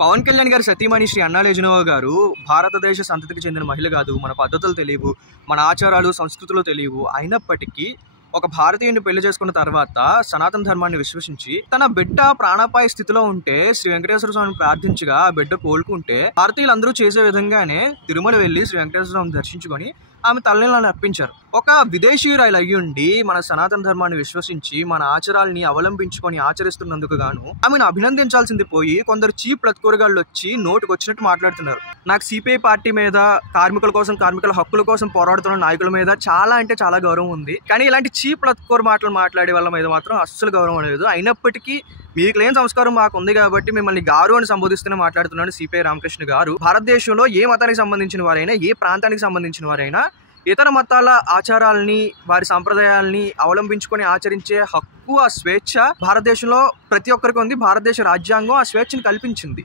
పవన్ కళ్యాణ్ గారి సతీమణి శ్రీ అన్నాలేజనోవా గారు భారతదేశ సంతతికి చెందిన మహిళ కాదు. మన పద్ధతులు తెలియవు, మన ఆచారాలు సంస్కృతులు తెలియవు. అయినప్పటికీ ఒక భారతీయుని పెళ్లి చేసుకున్న తర్వాత సనాతన ధర్మాన్ని విశ్వసించి తన బిడ్డ ప్రాణాపాయ స్థితిలో ఉంటే శ్రీ వెంకటేశ్వర స్వామిని ప్రార్థించగా ఆ బిడ్డ కోలుకుంటే భారతీయులందరూ చేసే విధంగానే తిరుమల వెళ్లి శ్రీ వెంకటేశ్వర స్వామిని దర్శించుకొని ఆమె తల్లిని అర్పించారు. ఒక విదేశీయురాలు అయ్యుండి మన సనాతన ధర్మాన్ని విశ్వసించి మన ఆచారాల్ని అవలంబించుకొని ఆచరిస్తున్నందుకు గాను ఆమెను అభినందించాల్సింది పోయి కొందరు చీప్ లత్కూరగాళ్ళు వచ్చి నోటుకు వచ్చినట్టు మాట్లాడుతున్నారు. నాకు సిపిఐ పార్టీ మీద, కార్మికుల కోసం, కార్మికుల హక్కుల కోసం పోరాడుతున్న నాయకుల మీద చాలా అంటే చాలా గౌరవం ఉంది. కానీ ఇలాంటి చీప్ లత్కూర మాటలు మాట్లాడే వాళ్ళ మీద మాత్రం అస్సలు గౌరవం లేదు. అయినప్పటికీ మీకు లేని సంస్కారం మాకు ఉంది కాబట్టి మిమ్మల్ని గారు అని సంబోధిస్తూనే మాట్లాడుతున్నాడు సిపిఐ రామకృష్ణ గారు. భారతదేశంలో ఏ మతానికి సంబంధించిన వారైనా, ఏ ప్రాంతానికి సంబంధించిన వారైనా ఇతర మతాల ఆచారాలని, వారి సంప్రదాయాలని అవలంబించుకొని ఆచరించే హక్కు, ఆ స్వేచ్ఛ భారతదేశంలో ప్రతి ఒక్కరికి ఉంది. భారతదేశ రాజ్యాంగం ఆ స్వేచ్ఛను కల్పించింది.